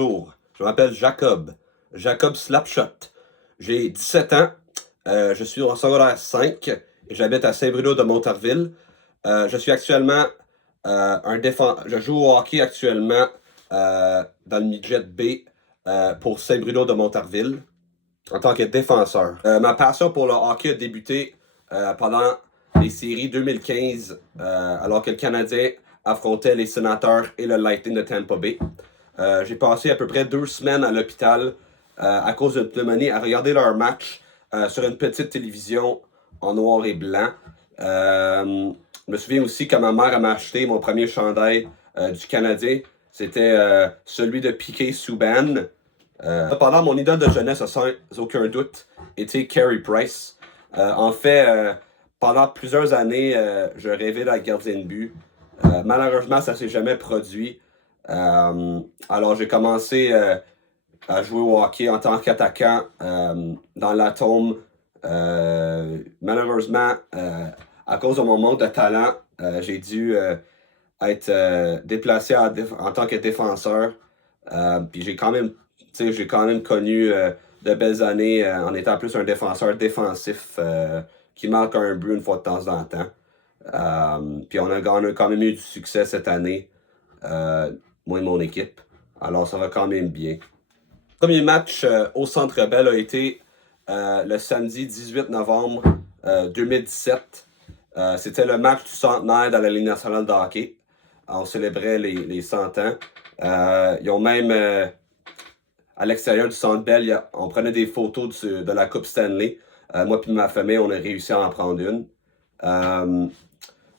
bonjour, je m'appelle Jacob Slapshot. J'ai 17 ans, je suis en secondaire 5 et j'habite à Saint-Bruno de Montarville. Je suis actuellement je joue au hockey actuellement dans le midget B pour Saint-Bruno de Montarville en tant que défenseur. Ma passion pour le hockey a débuté pendant les séries 2015 alors que le Canadien affrontait les Sénateurs et le Lightning de Tampa Bay. J'ai passé à peu près 2 semaines à l'hôpital à cause d'une pneumonie à regarder leur match sur une petite télévision en noir et blanc. Je me souviens aussi que ma mère m'a acheté mon premier chandail du Canadien. C'était celui de Piquet Subban. Cependant, mon idole de jeunesse a sans aucun doute été Carey Price. Pendant plusieurs années, je rêvais d'être gardien de but. Malheureusement, ça ne s'est jamais produit. Alors, j'ai commencé à jouer au hockey en tant qu'attaquant dans l'Atome. Malheureusement, à cause de mon manque de talent, j'ai dû être déplacé en tant que défenseur. Puis j'ai quand même connu de belles années en étant plus un défenseur défensif qui marque un but une fois de temps en temps. Puis on a quand même eu du succès cette année, moi et mon équipe. Alors ça va quand même bien. Le premier match au Centre Bell a été le samedi 18 novembre 2017. C'était le match du centenaire dans la Ligue nationale de hockey. On célébrait les 100 ans. Ils ont même, à l'extérieur du Centre Bell, on prenait des photos de la Coupe Stanley. Moi et ma famille, on a réussi à en prendre une.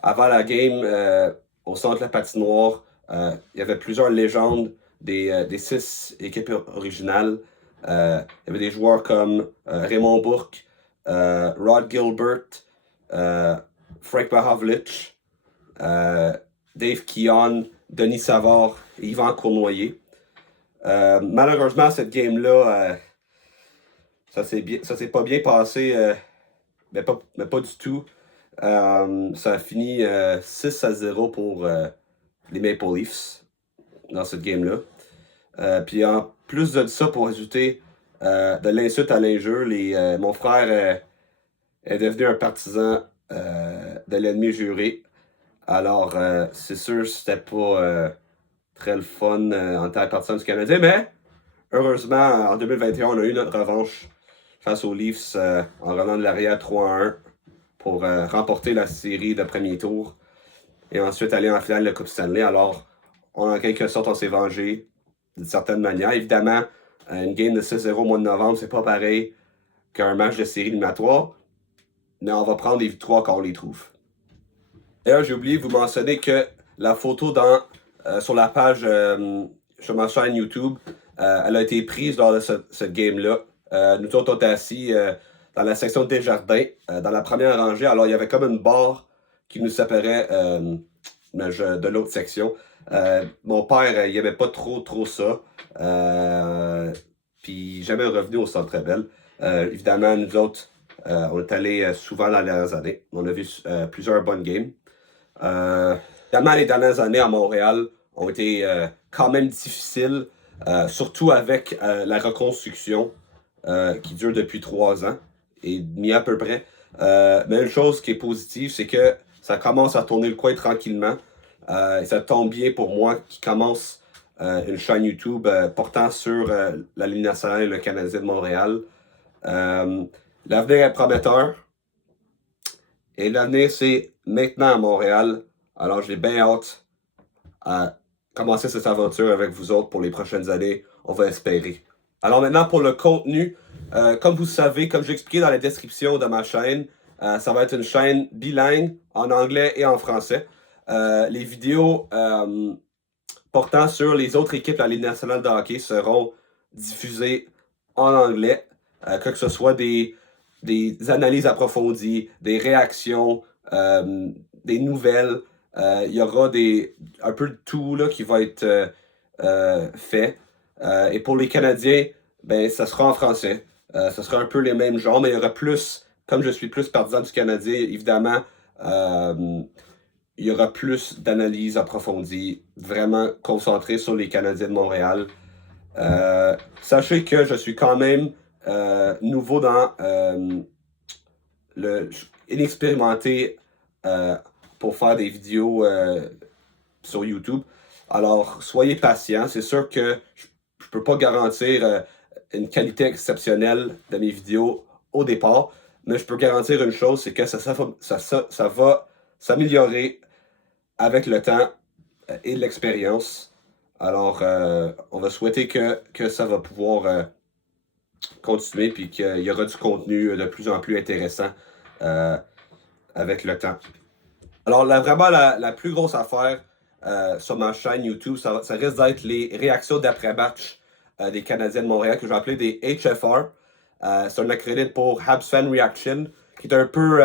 Avant la game, au centre de la patinoire, il y avait plusieurs légendes des 6 équipes originales. Il y avait des joueurs comme Raymond Bourque, Rod Gilbert, Frank Mahovlich, Dave Keon, Denis Savard et Yvan Cournoyer. Malheureusement, cette game-là, ça s'est pas bien passé, mais pas du tout. Ça a fini 6-0 pour les Maple Leafs dans cette game-là. Puis en plus de ça, pour ajouter de l'insulte à l'injure, mon frère est devenu un partisan de l'ennemi juré. Alors, c'est sûr, c'était pas très le fun en tant que partisan du Canadien, mais heureusement, en 2021, on a eu notre revanche face aux Leafs en revenant de l'arrière 3-1 pour remporter la série de premier tour et ensuite aller en finale de la Coupe Stanley. Alors, en quelque sorte, on s'est vengé d'une certaine manière. Évidemment, une game de 6-0 au mois de novembre, c'est pas pareil qu'un match de série éliminatoire, mais on va prendre les victoires quand on les trouve. D'ailleurs, j'ai oublié de vous mentionner que la photo sur la page sur ma chaîne YouTube, elle a été prise lors de cette game-là. Nous autres, on était assis dans la section des jardins, dans la première rangée. Alors, il y avait comme une barre qui nous séparait de l'autre section. Mon père, il aimait pas trop ça. Puis jamais revenu au Centre Bell. Évidemment, nous autres, on est allés souvent dans les dernières années. On a vu plusieurs bonnes games. Évidemment, les dernières années à Montréal ont été quand même difficiles, surtout avec la reconstruction qui dure depuis 3 ans et demi à peu près. Mais une chose qui est positive, c'est que ça commence à tourner le coin tranquillement. Et ça tombe bien pour moi qui commence une chaîne YouTube portant sur la Ligue nationale et le Canadien de Montréal. L'avenir est prometteur. Et l'avenir, c'est maintenant à Montréal. Alors, j'ai bien hâte à commencer cette aventure avec vous autres pour les prochaines années. On va espérer. Alors maintenant, pour le contenu, comme vous savez, comme j'ai expliqué dans la description de ma chaîne, ça va être une chaîne bilingue en anglais et en français. Les vidéos portant sur les autres équipes de la Ligue nationale de hockey seront diffusées en anglais, que ce soit des analyses approfondies, des réactions, des nouvelles. Il y aura un peu de tout là, qui va être fait. Et pour les Canadiens, ben, ça sera en français. Ça sera un peu les mêmes genres, mais il y aura plus, comme je suis plus partisan du Canadien, évidemment, il y aura plus d'analyses approfondies, vraiment concentrées sur les Canadiens de Montréal. Sachez que je suis quand même nouveau dans inexpérimenté pour faire des vidéos sur YouTube. Alors, soyez patients. C'est sûr que je ne peux pas garantir une qualité exceptionnelle de mes vidéos au départ, mais je peux garantir une chose, c'est que ça va s'améliorer avec le temps et l'expérience. Alors, on va souhaiter que ça va pouvoir continuer puis qu'il y aura du contenu de plus en plus intéressant euh, avec le temps. Alors, vraiment, la plus grosse affaire sur ma chaîne YouTube, ça risque d'être les réactions d'après-match des Canadiens de Montréal, que je vais appeler des HFR. C'est un acronyme pour Habs Fan Reaction, qui est un peu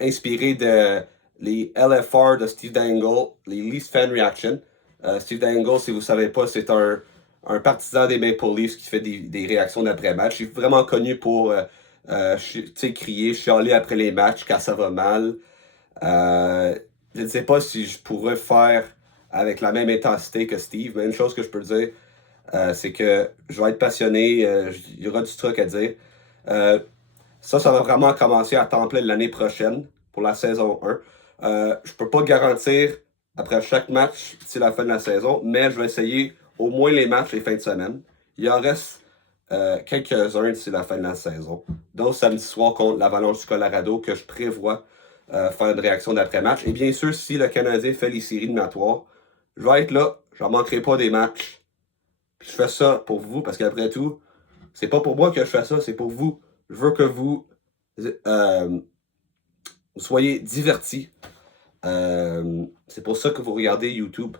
inspiré de les LFR de Steve Dangle, les Leafs Fan Reaction. Steve Dangle, si vous ne savez pas, c'est un partisan des Maple Leafs qui fait des réactions d'après-match. Il est vraiment connu pour crier, chialer après les matchs quand ça va mal. Je ne sais pas si je pourrais faire avec la même intensité que Steve, mais une chose que je peux dire, c'est que je vais être passionné, il y aura du truc à dire. Ça va vraiment commencer à temps plein l'année prochaine pour la saison 1. Je peux pas garantir après chaque match d'ici la fin de la saison, mais je vais essayer au moins les matchs les fins de semaine. Il en reste quelques-uns d'ici la fin de la saison. Donc samedi soir contre l'Avalanche du Colorado que je prévois faire une réaction d'après-match. Et bien sûr, si le Canadien fait les séries éliminatoires, je vais être là, je n'en manquerai pas des matchs. Puis je fais ça pour vous, parce qu'après tout, c'est pas pour moi que je fais ça, c'est pour vous. Je veux que vous soyez divertis. C'est pour ça que vous regardez YouTube.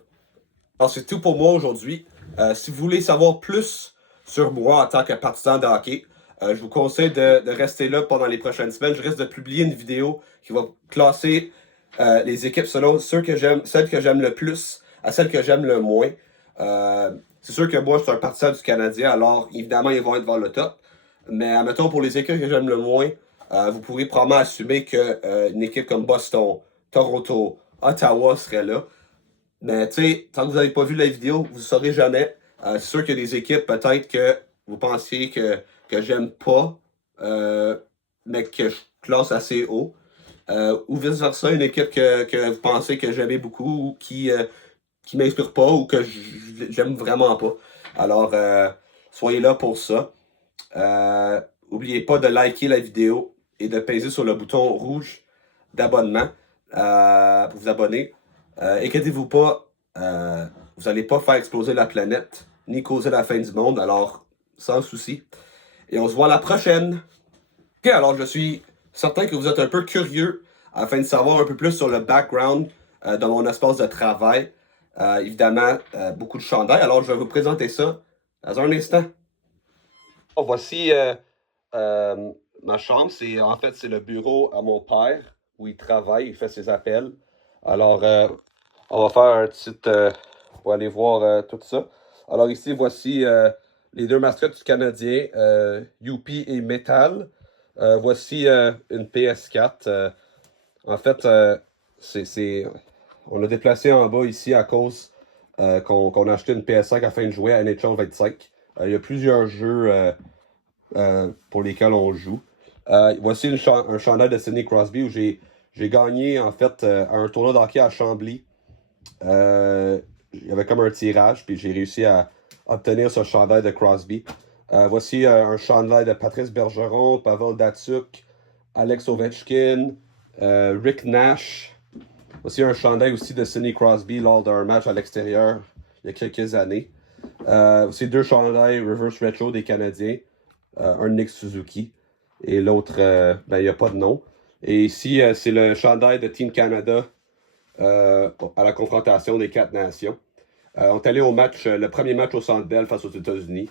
Alors, c'est tout pour moi aujourd'hui. Si vous voulez savoir plus sur moi en tant que partisan de hockey, je vous conseille de rester là pendant les prochaines semaines. Je risque de publier une vidéo qui va classer les équipes selon celles que j'aime le plus à celles que j'aime le moins. C'est sûr que moi, je suis un partisan du Canadien, alors évidemment, ils vont être vers le top. Mais admettons, pour les équipes que j'aime le moins, vous pourrez probablement assumer qu'une équipe comme Boston, Toronto, Ottawa serait là. Mais tu sais, tant que vous n'avez pas vu la vidéo, vous ne saurez jamais. C'est sûr qu'il y a des équipes, peut-être que vous pensiez que j'aime pas, mais que je classe assez haut. Ou vice-versa, une équipe que vous pensez que j'aimais beaucoup ou qui m'inspire pas ou que j'aime vraiment pas. Alors, soyez là pour ça. N'oubliez pas de liker la vidéo et de peser sur le bouton rouge d'abonnement pour vous abonner. Inquiétez-vous pas, vous n'allez pas faire exploser la planète ni causer la fin du monde, alors sans souci. Et on se voit à la prochaine. Ok, alors je suis certain que vous êtes un peu curieux afin de savoir un peu plus sur le background de mon espace de travail. Évidemment, beaucoup de chandails. Alors je vais vous présenter ça dans un instant. Oh, voici ma chambre. C'est le bureau à mon père où il travaille, il fait ses appels. Alors, on va faire un petit. On va aller voir tout ça. Alors, ici, voici les deux mascottes du Canadien, Youpi et Metal. Voici une PS4. En fait, on l'a déplacé en bas ici à cause qu'on a acheté une PS5 afin de jouer à NHL 25. Il y a plusieurs jeux pour lesquels on joue. Voici un chandail de Sidney Crosby où j'ai gagné en fait un tournoi de hockey à Chambly. Il y avait comme un tirage, puis j'ai réussi à obtenir ce chandail de Crosby. Voici un chandail de Patrice Bergeron, Pavel Datsyuk, Alex Ovechkin, Rick Nash. Voici un chandail aussi de Sidney Crosby lors d'un match à l'extérieur il y a quelques années. Voici deux chandails Reverse Retro des Canadiens. Un Nick Suzuki et l'autre, il n'y a pas de nom. Et ici, c'est le chandail de Team Canada à la confrontation des 4 nations. On est allé au match, le premier match au Centre Bell face aux États-Unis,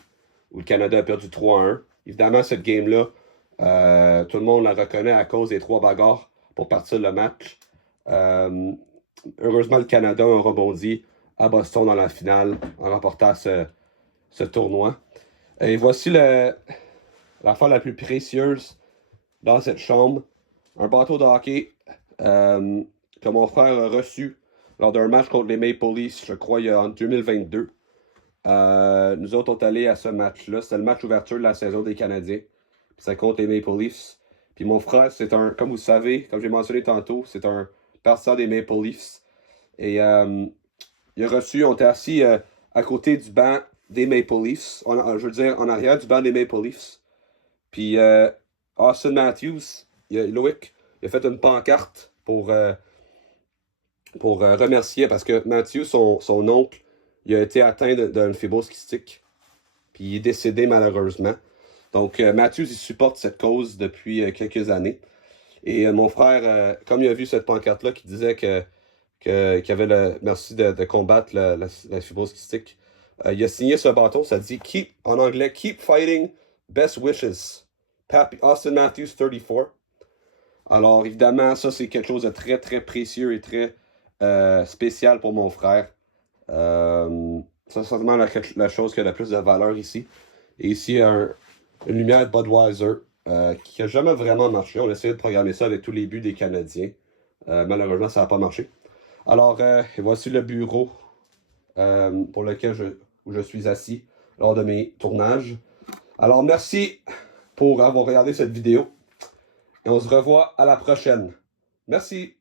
où le Canada a perdu 3-1. Évidemment, cette game-là, tout le monde la reconnaît à cause des 3 bagarres pour partir le match. Heureusement, le Canada a rebondi à Boston dans la finale en remportant ce tournoi. Et voici l'affaire la plus précieuse dans cette chambre. Un bateau de hockey que mon frère a reçu lors d'un match contre les Maple Leafs, je crois, en 2022. Nous autres, on est allés à ce match-là. C'était le match ouverture de la saison des Canadiens. Puis ça compte les Maple Leafs. Puis mon frère, c'est un, comme vous savez, comme j'ai mentionné tantôt, c'est un partisan des Maple Leafs. Et il a reçu, on était assis à côté du banc des Maple Leafs. Je veux dire, en arrière du banc des Maple Leafs. Puis Austin Matthews, Loïc, il a fait une pancarte pour remercier, parce que Matthews, son oncle, il a été atteint d'une fibrose kystique. Puis il est décédé malheureusement. Donc Matthews, il supporte cette cause depuis quelques années. Et mon frère, comme il a vu cette pancarte-là qui disait qu'il y avait le merci de combattre la fibrose kystique, il a signé ce bâton, ça dit en anglais, Keep fighting, best wishes. Austin Matthews, 34. Alors, évidemment, ça, c'est quelque chose de très, très précieux et très spécial pour mon frère. C'est certainement la chose qui a la plus de valeur ici. Et ici, il y a une lumière Budweiser qui n'a jamais vraiment marché. On a essayé de programmer ça avec tous les buts des Canadiens. Malheureusement, ça n'a pas marché. Alors, voici le bureau pour lequel je suis assis lors de mes tournages. Alors, merci pour avoir regardé cette vidéo. Et on se revoit à la prochaine. Merci.